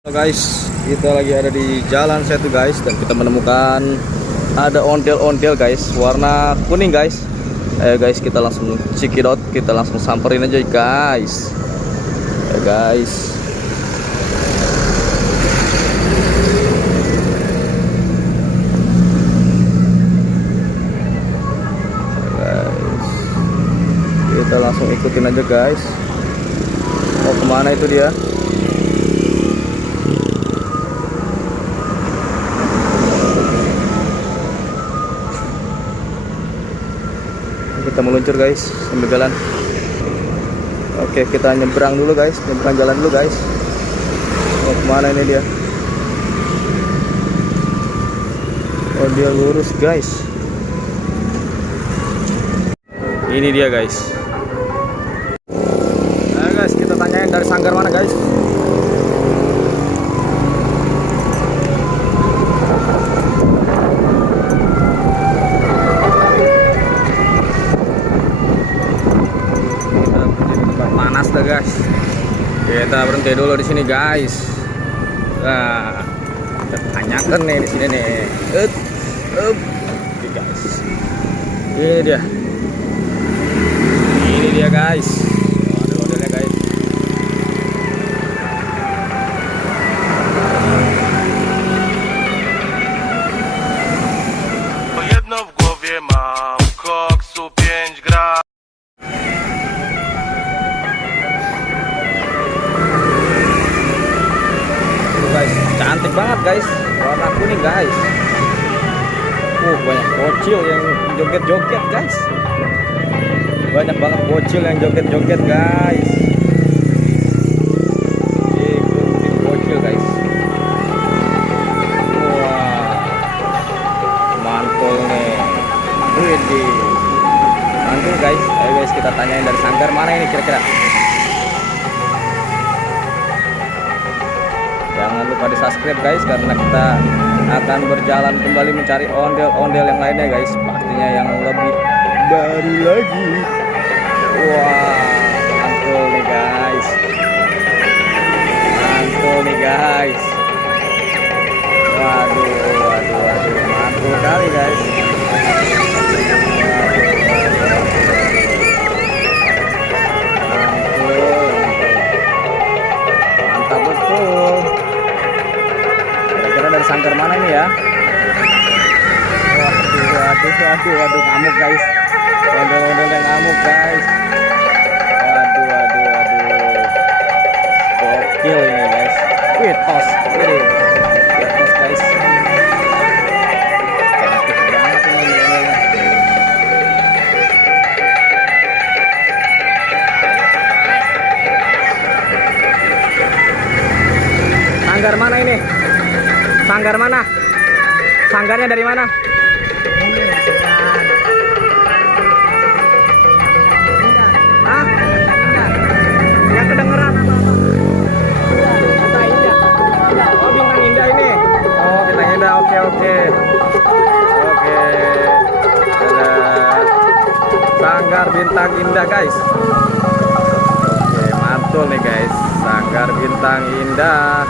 Halo guys, kita lagi ada di Jalan Setu guys, dan kita menemukan ada ondel-ondel guys, warna kuning guys. Ayo guys, kita langsung cekidot, kita langsung samperin aja guys. Ya guys. Kita langsung ikutin aja guys. Oh, kemana itu dia? Kita meluncur guys sambil jalan. Oke, kita nyebrang dulu guys, nyebrang jalan dulu guys. Oh, kemana ini dia? Oh, dia lurus guys. Ini dia guys. Nah guys, kita tanyain dari sanggar mana guys. Panas dah guys. Kita berhenti dulu di sini guys. Nah, kita tanyakan nih di sini nih. Oke guys. Ini dia guys. Ada modelnya guys. Jedno w głowie mam, koksu 5 gram. Guys, cantik banget guys, warna kuning guys. Banyak bocil yang joget-joget guys. Banyak banget bocil yang joget-joget guys. Ikutin bocil guys. Wah, mantul nih. Widih, mantul guys. Ayo guys, kita tanyain dari sanggar mana ini kira-kira. Jangan lupa di subscribe guys, karena kita akan berjalan kembali mencari ondel-ondel yang lainnya guys. Pastinya yang lebih baru lagi. Wah, mantul nih guys. Mantul nih guys. Waduh, mantul kali guys. Mantap betul. Dari sanggar mana ini ya? Waduh, ngamuk guys. Ondel-ondel yang ngamuk guys. Waduh. Gokil ini guys. Wih, tos guys. Cantik banget ini ondel-ondelnya. Sanggar mana ini? Sanggar mana? Sanggarnya dari mana? Hah? Yang kedengeran apa? Bintang Indah. Oh, Bintang Indah ini. Oh, Bintang Indah. Oke. Ada Sanggar Bintang Indah guys. Oke, mantul nih guys. Sanggar Bintang Indah.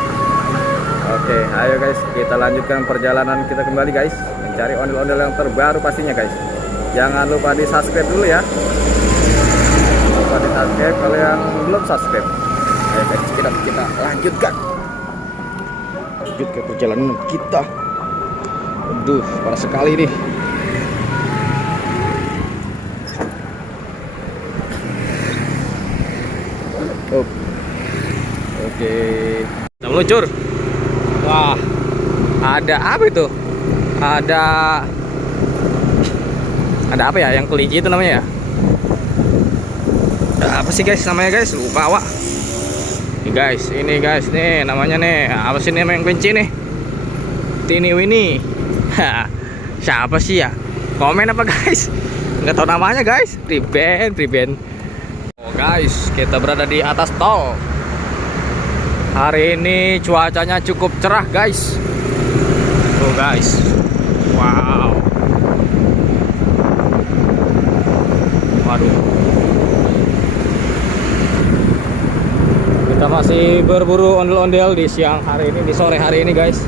Oke, ayo guys, kita lanjutkan perjalanan kita kembali guys, mencari ondel-ondel yang terbaru pastinya guys. Jangan lupa di subscribe dulu ya. Jangan lupa di subscribe kalau yang belum subscribe. Ayo guys, kita lanjutkan. Lanjut ke perjalanan kita. Aduh, panas sekali nih. Oke, kita meluncur. Wah, ada apa itu? Ada apa ya? Yang kelinci itu namanya ya? Apa sih guys namanya guys? Lupa wak. Ini guys nih namanya nih. Apa sih namanya yang kelinci nih? Tini Winnie. Siapa sih ya? Komen apa guys? Nggak tahu namanya guys. Riben. Oh guys, kita berada di atas tol. Hari ini cuacanya cukup cerah guys. Tuh guys. Wow. Waduh. Kita Masih berburu ondel-ondel di siang hari ini, di sore hari ini guys.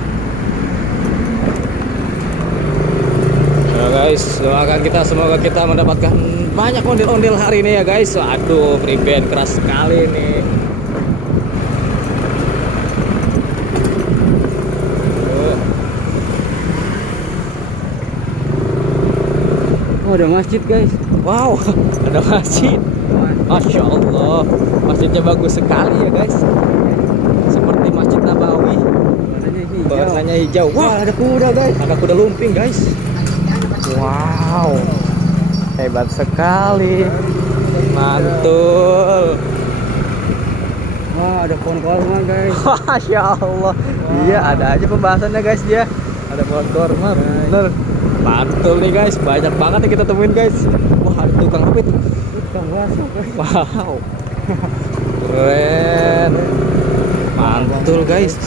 Ya guys, doakan kita semoga kita mendapatkan banyak ondel-ondel hari ini ya guys. Aduh, priband keras sekali nih. Oh, ada masjid guys. Wow, ada masjid. Masya Allah, masjidnya bagus sekali ya guys. Seperti Masjid Nabawi. Warnanya hijau. Wah, ada kuda guys. ada kuda lumping guys. Wow, hebat sekali. Mantul. Wah, ada pohon korma guys. Masya Allah. Iya, ada aja pembahasannya guys dia. Ada pohon korma, bener. Mantul nih guys, banyak banget yang kita temuin guys. Wah, ada tukang apa itu? Tukang bakso guys. Wow, keren. Mantul guys.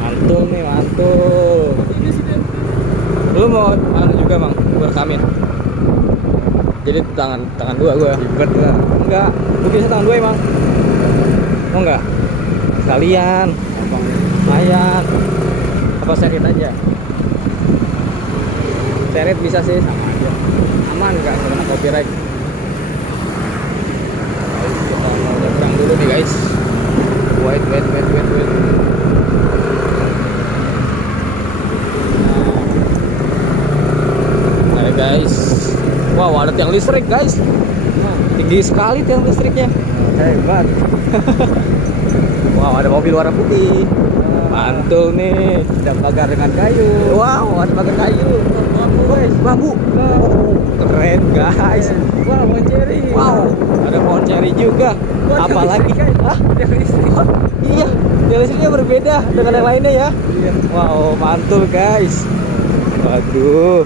Mantul nih, mantul. Lu mau anu juga Mang, berkamin? Jadi tangan dua gua. Ribet lah. Enggak, gua bisa tangan dua emang. Mau enggak? Sekalian. Lumayan. Apa serit aja? Serit bisa sih, sama aja. Aman enggak kena copyright? Kita mau nyebrang dulu nih guys. Wait. Nah, guys. Wow, ada tiang listrik guys. Tinggi sekali tiang listriknya. Hebat. Wow, ada mobil warna putih. Mantul nih. Ada pagar dengan kayu. Wow, ada pagar kayu. Bambu. Oh, keren guys. Wah, pohon ceri. Wow, ada pohon ceri juga. Wah, Apalagi? tiang listrik, guys. Hah? Tiang listrik. Oh, iya, tiang listriknya berbeda dengan yang lainnya ya. Iya. Wow, mantul guys. Waduh,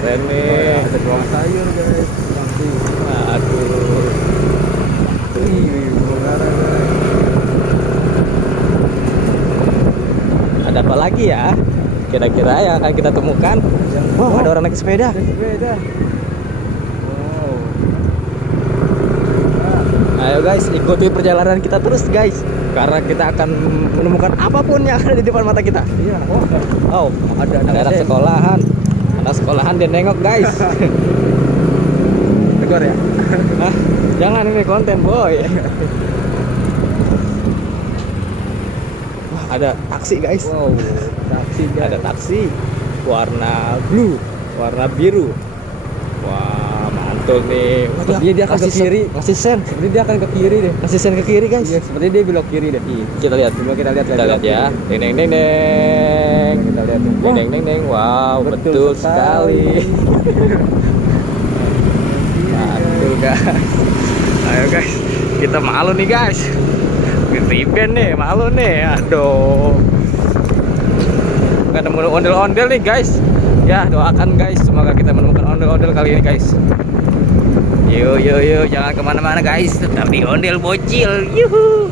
keren nih. Ada ruang sayur guys. Nanti. Aduh. Wih, bongkara guys. Ada apa lagi ya? Kira-kira yang akan kita temukan? Wow, ada orang naik sepeda. Ada sepeda. Wow. Ayo guys, ikuti perjalanan kita terus guys. Karena kita akan menemukan apapun yang ada di depan mata kita. Iya. Oh, Oh, ada ada anak dosen. sekolahan. Anak sekolahan dia nengok guys. Tegur ya? Hah? Jangan, ini konten boy. Wah, ada taksi guys. Wow, taksi guys. Ada taksi warna blue, warna biru. Wah, mantul nih. Sepertinya dia akan ke kiri. Ngasih sen. Seperti dia akan ke kiri deh. Ngasih sen ke kiri guys. Iya, seperti dia belok kiri deh. Kita lihat. Coba kita lihat. Kita lihat ya. Deng deng deng deng. Kita lihat. Deng deng deng deng. Wow, betul sekali. Mantul guys. Ayo guys, kita malu nih guys. Ribet nih, malu nih. Aduh. Nggak nemu ondel-ondel nih guys. Ya, doakan guys, semoga kita menemukan ondel-ondel kali ini guys. Yuk, jangan kemana-mana guys, tetap di ondel bocil. Yuhu.